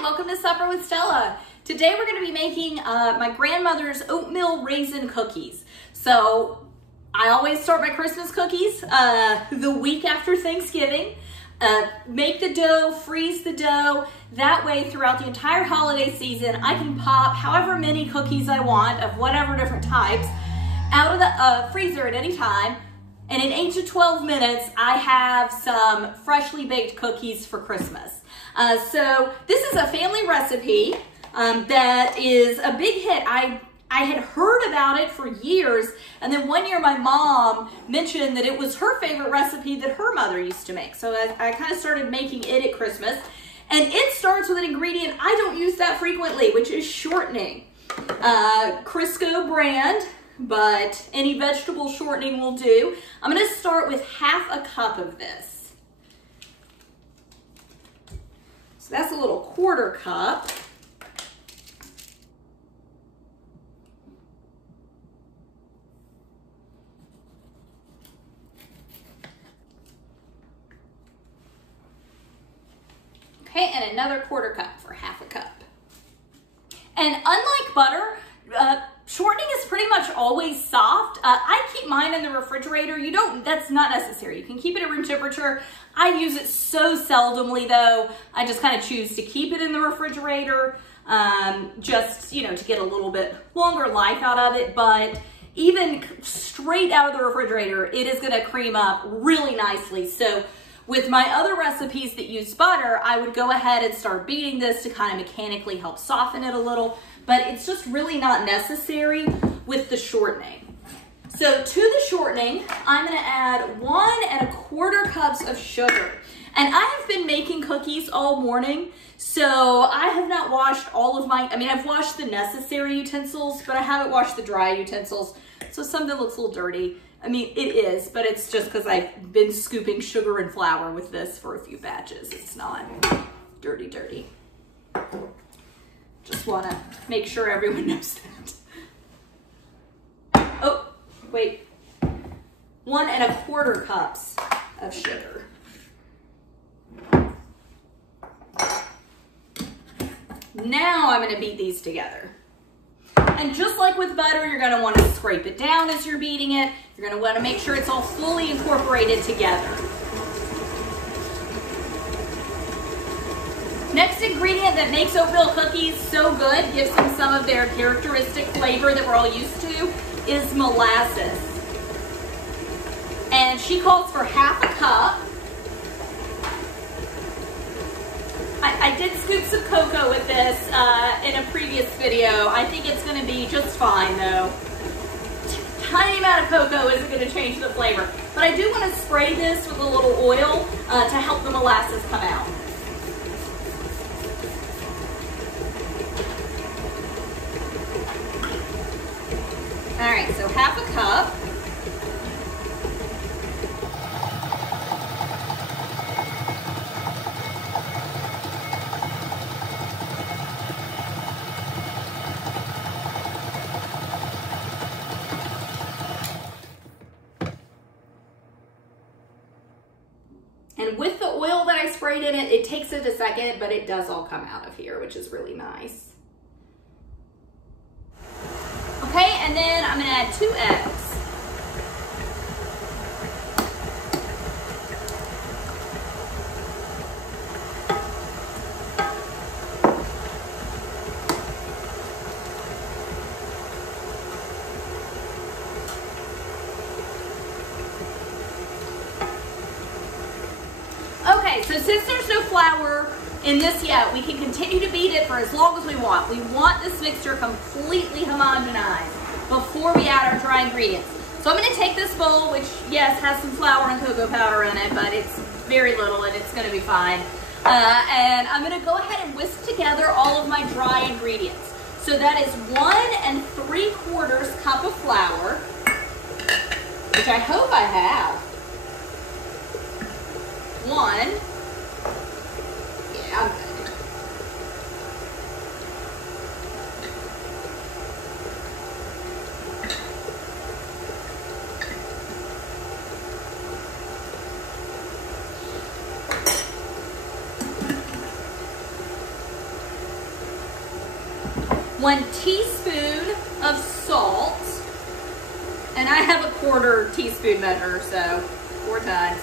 Hi, welcome to Supper with Stella. Today we're going to be making my grandmother's oatmeal raisin cookies. So I always start my Christmas cookies the week after Thanksgiving. Make the dough, freeze the dough. That way throughout the entire holiday season I can pop however many cookies I want of whatever different types out of the freezer at any time. And in 8 to 12 minutes, I have some freshly baked cookies for Christmas. So this is a family recipe that is a big hit. I had heard about it for years, and then one year my mom mentioned that it was her favorite recipe that her mother used to make. So I kind of started making it at Christmas. And it starts with an ingredient I don't use that frequently, which is shortening. Crisco brand, but any vegetable shortening will do. I'm gonna start with half a cup of this. So that's a little 1/4 cup. Okay, and another 1/4 cup for half a cup. And unlike butter, shortening is pretty much always soft. I keep mine in the refrigerator. That's not necessary. You can keep it at room temperature. I use it so seldomly though. I just kind of choose to keep it in the refrigerator, just, to get a little bit longer life out of it. But even straight out of the refrigerator, it is gonna cream up really nicely. So with my other recipes that use butter, I would go ahead and start beating this to kind of mechanically help soften it a little, but it's just really not necessary with the shortening. So to the shortening, I'm gonna add 1 1/4 cups of sugar. And I have been making cookies all morning, so I have not washed all of I've washed the necessary utensils, but I haven't washed the dry utensils. So something looks a little dirty. It is, but it's just because I've been scooping sugar and flour with this for a few batches. It's not dirty. Just want to make sure everyone knows that. Oh, wait. 1 1/4 cups of sugar. Now I'm going to beat these together. And just like with butter, you're going to want to scrape it down as you're beating it. You're going to want to make sure it's all fully incorporated together. Next ingredient that makes oatmeal cookies so good, gives them some of their characteristic flavor that we're all used to, is molasses. And she calls for half a cup. I did scoop some cocoa with this in a previous video. I think it's going to be just fine though. Tiny amount of cocoa isn't going to change the flavor. But I do want to spray this with a little oil to help the molasses come out. All right, so half a cup. And with the oil that I sprayed in it, it takes it a second, but it does all come out of here, which is really nice. Okay, and then I'm gonna add 2 eggs. Okay, so since there's no flour in this yet, we can continue to beat it for as long as we want. We want this mixture completely homogenized before we add our dry ingredients. So I'm going to take this bowl, which, yes, has some flour and cocoa powder in it, but it's very little and it's going to be fine. And I'm going to go ahead and whisk together all of my dry ingredients. So that is 1 3/4 cup of flour, which I hope I have. 1. Yeah, I'm good. 1 teaspoon of salt, and I have a 1/4 teaspoon measure, so 4 times.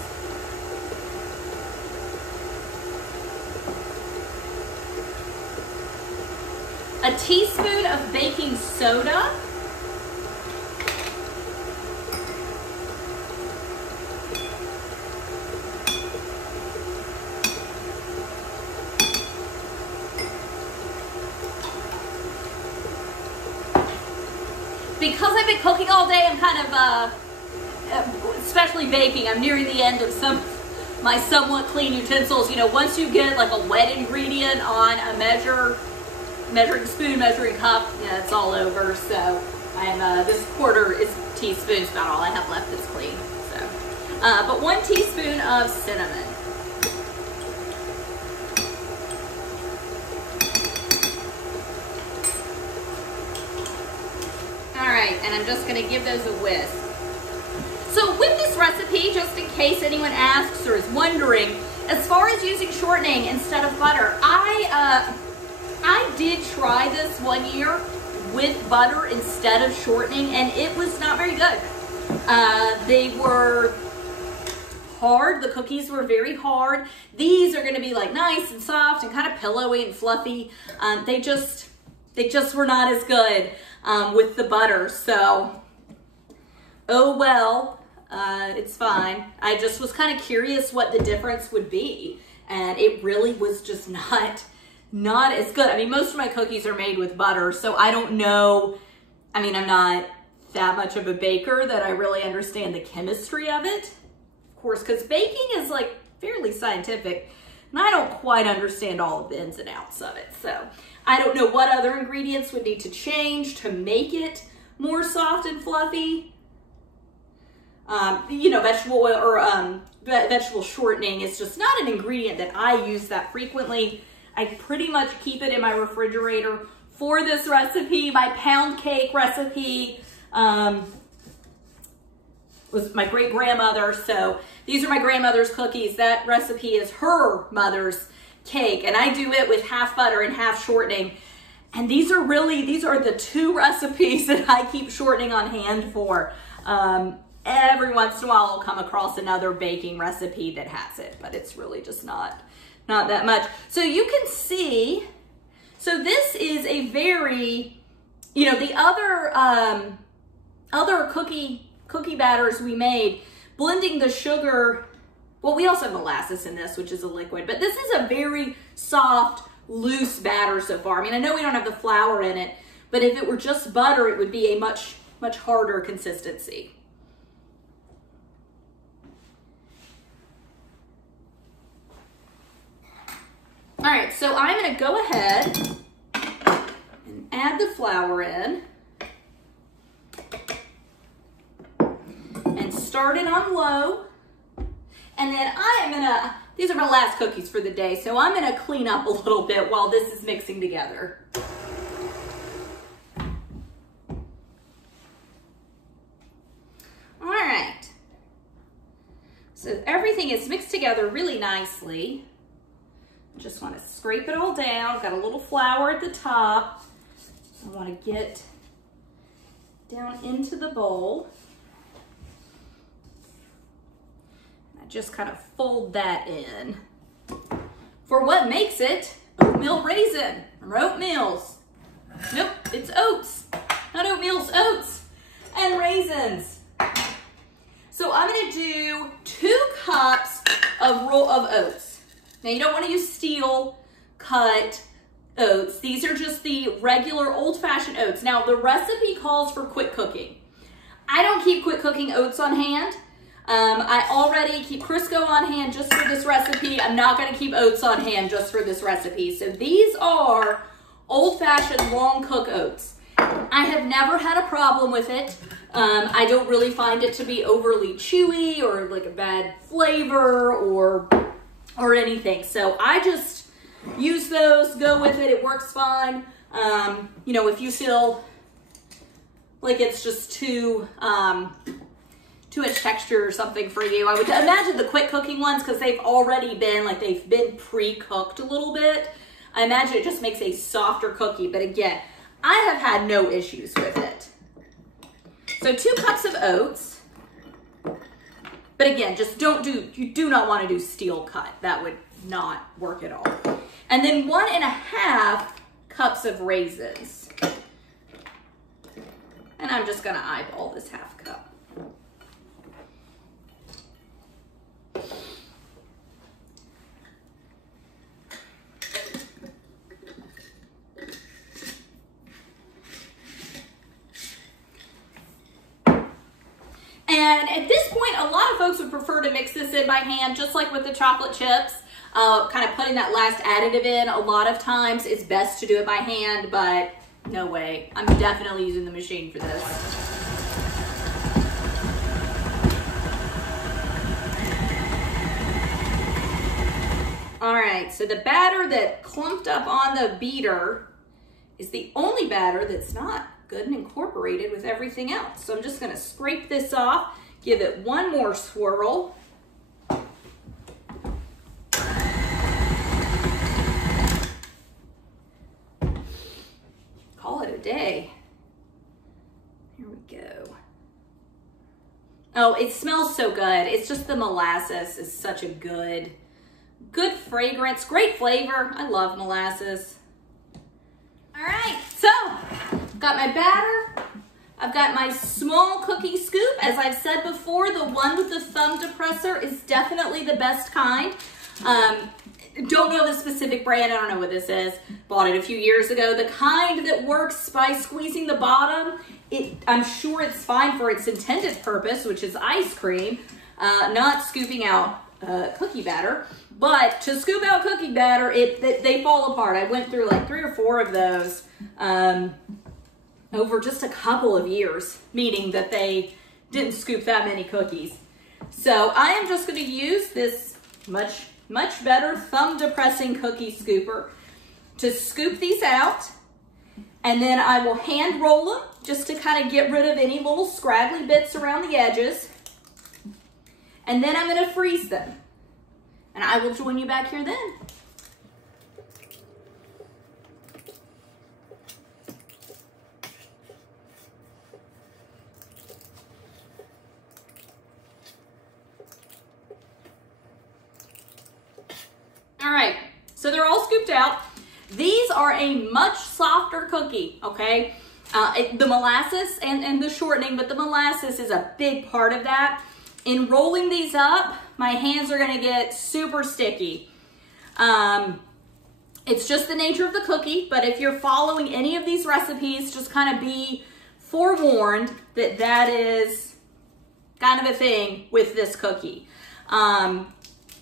A teaspoon of baking soda. Because I've been cooking all day, I'm kind of, especially baking, I'm nearing the end of some my somewhat clean utensils. You know, once you get like a wet ingredient on a measuring spoon, measuring cup, yeah, it's all over. So I'm this 1/4 teaspoon is about all I have left that's clean. So, but 1 teaspoon of cinnamon. All right, and I'm just going to give those a whisk. So with this recipe, just in case anyone asks or is wondering, as far as using shortening instead of butter, I did try this 1 year with butter instead of shortening, and it was not very good. They were hard. The cookies were very hard. These are going to be like nice and soft and kind of pillowy and fluffy. They just were not as good with the butter. So, oh well, it's fine. I just was kind of curious what the difference would be, and it really was just not as good. I mean, most of my cookies are made with butter, so I don't know. I mean, I'm not that much of a baker that I really understand the chemistry of it, of course, because baking is like fairly scientific, and I don't quite understand all of the ins and outs of it. So I don't know what other ingredients would need to change to make it more soft and fluffy. You know, vegetable oil or vegetable shortening is just not an ingredient that I use that frequently. I pretty much keep it in my refrigerator for this recipe. My pound cake recipe was my great-grandmother, so these are my grandmother's cookies. That recipe is her mother's cake, and I do it with half butter and half shortening. And these are the 2 recipes that I keep shortening on hand for. Every once in a while I'll come across another baking recipe that has it, but it's really just not that much. So you can see, so this is a very, you know, the other cookie batters we made, blending the sugar, well, we also have molasses in this, which is a liquid, but this is a very soft, loose batter so far. I mean, I know we don't have the flour in it, but if it were just butter, it would be a much harder consistency. All right, so I'm gonna go ahead and add the flour in and start it on low. And then these are my last cookies for the day, so I'm gonna clean up a little bit while this is mixing together. All right, so everything is mixed together really nicely. Just want to scrape it all down. Got a little flour at the top. I want to get down into the bowl. I just kind of fold that in for what makes it oatmeal raisin or oatmeals. Nope, it's oats, not oatmeals, oats and raisins. So I'm going to do 2 cups of oats. Now you don't want to use steel cut oats. These are just the regular old-fashioned oats. Now the recipe calls for quick cooking. I don't keep quick cooking oats on hand. I already keep Crisco on hand just for this recipe. I'm not going to keep oats on hand just for this recipe. So these are old-fashioned long cook oats. I have never had a problem with it. I don't really find it to be overly chewy or like a bad flavor or anything. So I just use those, go with it. It works fine. You know, if you feel like it's just too much texture or something for you, I would imagine the quick cooking ones, because they've already been, like, they've been pre-cooked a little bit. I imagine it just makes a softer cookie. But again, I have had no issues with it. So 2 cups of oats. But again, just you do not want to do steel cut. That would not work at all. And then 1.5 cups of raisins. And I'm just gonna eyeball this 1/2 cup. And at this point, a lot of folks would prefer to mix this in by hand, just like with the chocolate chips. Kind of putting that last additive in, a lot of times it's best to do it by hand, but no way. I'm definitely using the machine for this. All right, so the batter that clumped up on the beater is the only batter that's not good and incorporated with everything else. So I'm just gonna scrape this off, give it one more swirl. Call it a day. Here we go. Oh, it smells so good. It's just the molasses is such a good fragrance, great flavor. I love molasses. All right, so got my batter. I've got my small cookie scoop. As I've said before, the one with the thumb depressor is definitely the best kind. Don't know the specific brand. I don't know what this is. Bought it a few years ago. The kind that works by squeezing the bottom, I'm sure it's fine for its intended purpose, which is ice cream, not scooping out cookie batter. But to scoop out cookie batter, they fall apart. I went through like 3 or 4 of those over just a couple of years, meaning that they didn't scoop that many cookies. So I am just going to use this much better thumb depressing cookie scooper to scoop these out, and then I will hand roll them just to kind of get rid of any little scraggly bits around the edges, and then I'm going to freeze them, and I will join you back here then. All right, so they're all scooped out. These are a much softer cookie, okay? The molasses and the shortening, but the molasses is a big part of that. In rolling these up, my hands are gonna get super sticky. It's just the nature of the cookie, but if you're following any of these recipes, just kind of be forewarned that that is kind of a thing with this cookie.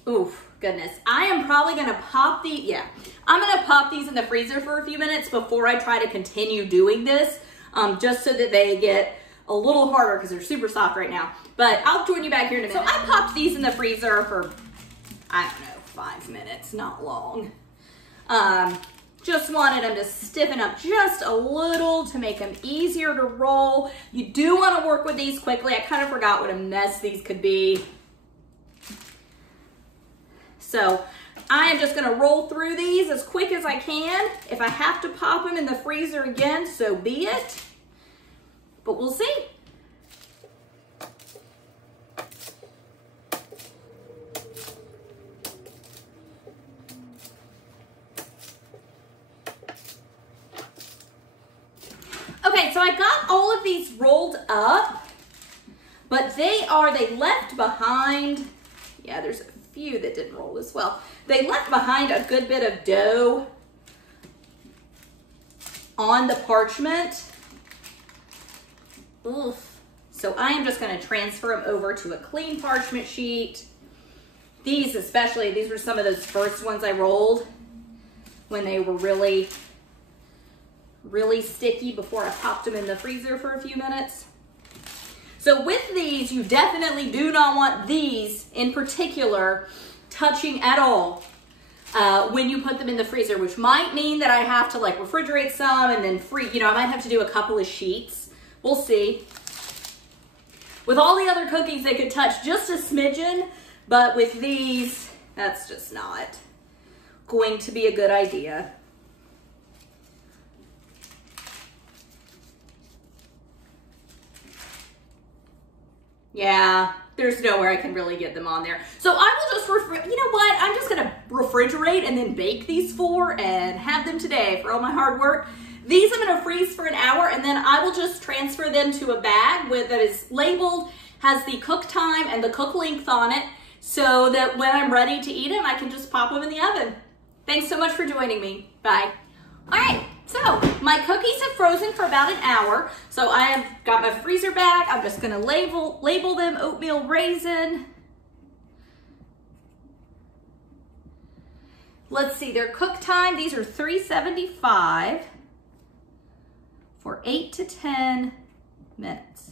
Oof. Goodness, I am probably gonna pop I'm gonna pop these in the freezer for a few minutes before I try to continue doing this, just so that they get a little harder because they're super soft right now. But I'll join you back here in a minute. So I popped these in the freezer for, I don't know, 5 minutes, not long. Just wanted them to stiffen up just a little to make them easier to roll. You do wanna work with these quickly. I kind of forgot what a mess these could be. So I am just gonna roll through these as quick as I can. If I have to pop them in the freezer again, so be it. But we'll see. Okay, so I got all of these rolled up, but they left behind, yeah, there's a few that didn't roll as well. They left behind a good bit of dough on the parchment. Oof. So I am just going to transfer them over to a clean parchment sheet. These especially, these were some of those first ones I rolled when they were really sticky before I popped them in the freezer for a few minutes. So with these, you definitely do not want these in particular touching at all when you put them in the freezer, which might mean that I have to like refrigerate some and then I might have to do a couple of sheets. We'll see. With all the other cookies, they could touch just a smidgen, but with these, that's just not going to be a good idea. Yeah, there's nowhere I can really get them on there. So I will just, you know what? I'm just gonna refrigerate and then bake these 4 and have them today for all my hard work. These I'm gonna freeze for an hour, and then I will just transfer them to a bag that is labeled, has the cook time and the cook length on it, so that when I'm ready to eat them, I can just pop them in the oven. Thanks so much for joining me. Bye. All right, so my cookies have frozen for about an hour. So I have got my freezer bag. I'm just gonna label them oatmeal raisin. Let's see, their cook time, these are 375 for 8 to 10 minutes.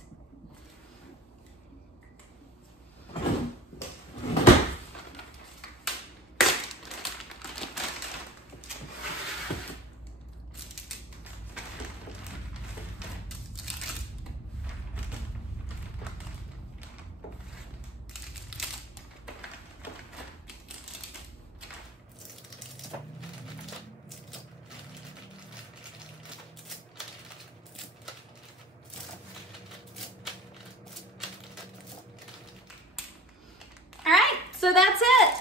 So that's it.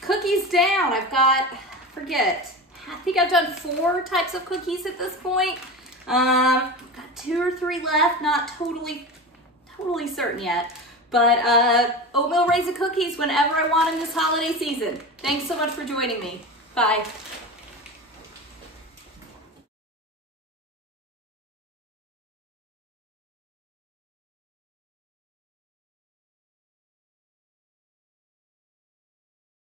Cookies down. I've got, I think I've done 4 types of cookies at this point. Got 2 or 3 left, not totally certain yet. But oatmeal raisin cookies whenever I want in this holiday season. Thanks so much for joining me. Bye.